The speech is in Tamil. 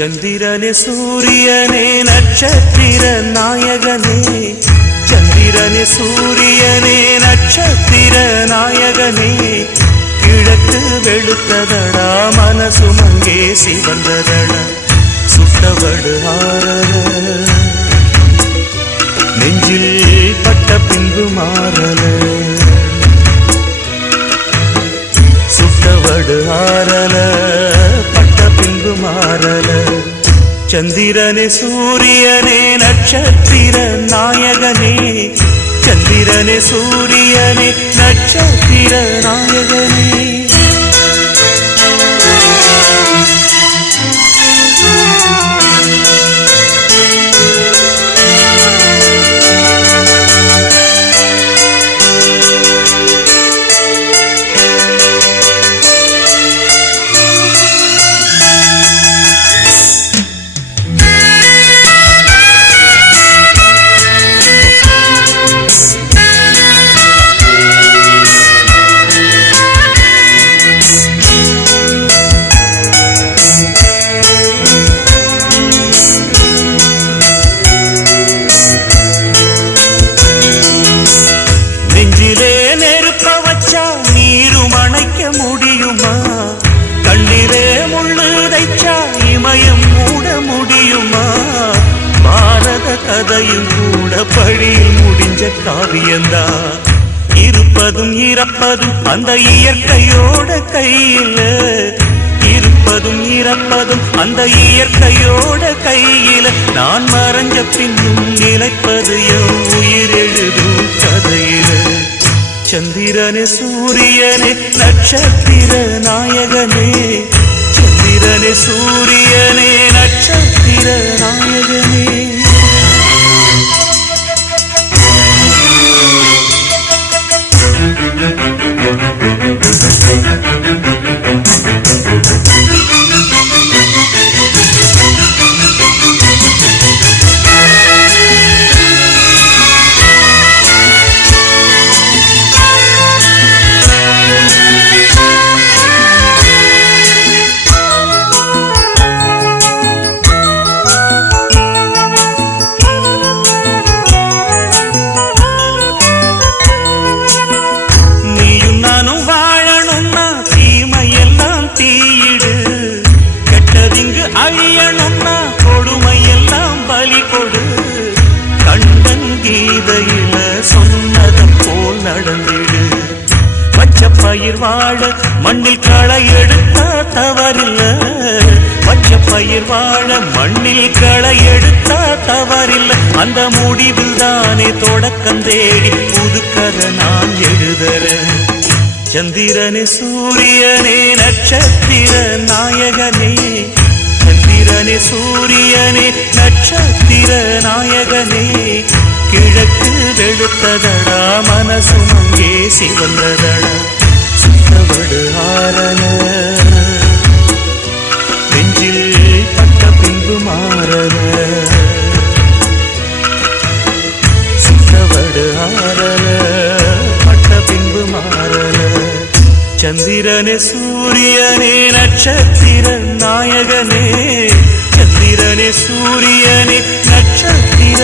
சந்திரனே சூரியனே நட்சத்திர நாயகனே, சந்திரனே சூரியனே நட்சத்திர நாயகனே, கிழக்கு வெளுத்ததடா மனசுமங்கே சிவந்ததடா, சுட்டவடு ஆரல நெஞ்சில் பட்ட பின்பு மாறல, சுட்டவடு ஆரல பட்ட பின்பு மாறல. சந்திரனே சூரியனே நட்சத்திர நாயகனே, சந்திரனே சூரியனே நட்சத்திர நாயகனே. நெஞ்சிலே நெருப்ப வச்சா நீரும் அணைக்க முடியுமா, கண்ணிலே முள்ளு தைச்சா இமயம் மூட முடியுமா, பாரத கதையும் கூட பழியில் முடிஞ்ச காவியந்தா, இருப்பதும் இறப்பதும் அந்த இயற்கையோட கையில, இருப்பதும் இறப்பதும் அந்த இயற்கையோட கையில, நான் மறைஞ்ச பின்னும் நிலைப்பது என் உயிர் எழுதும் கதையில. சந்திரனே சூரியனே நட்சத்திர நாயகனே, சந்திரனே சூரியனே நட்சத்திர நாயகனே. அழியணும்னா கொடுமையெல்லாம் பலி கொடு, கண்டன் கீதையில சொன்னதை போல் நடந்திடு, பச்சை பயிர் வாழ மண்ணில் களை எடுத்தா தவறில்ல, பச்சை பயிர் வாழ மண்ணில் களை எடுத்தா தவறில்ல, அந்த முடிவில் தானே தொடக்கம் தேடி புதுக்கதை நான் எழுதுறேன். சந்திரனே சூரியனே நட்சத்திர நாயகனே, சந்திரனே சூரியனே நட்சத்திர நாயகனே, கிழக்கு வெளுத்ததடா மனசும் அங்கே சிவந்ததடா, சுட்டவடு ஆரல நெஞ்சில் பட்ட பின்பு மாறல, சுட்டவடு ஆரல பட்ட பின்பு மாறல. சந்திரனே சூரியனே நட்சத்திர நாயகனே, சந்திரனே சூரியனே நட்சத்திர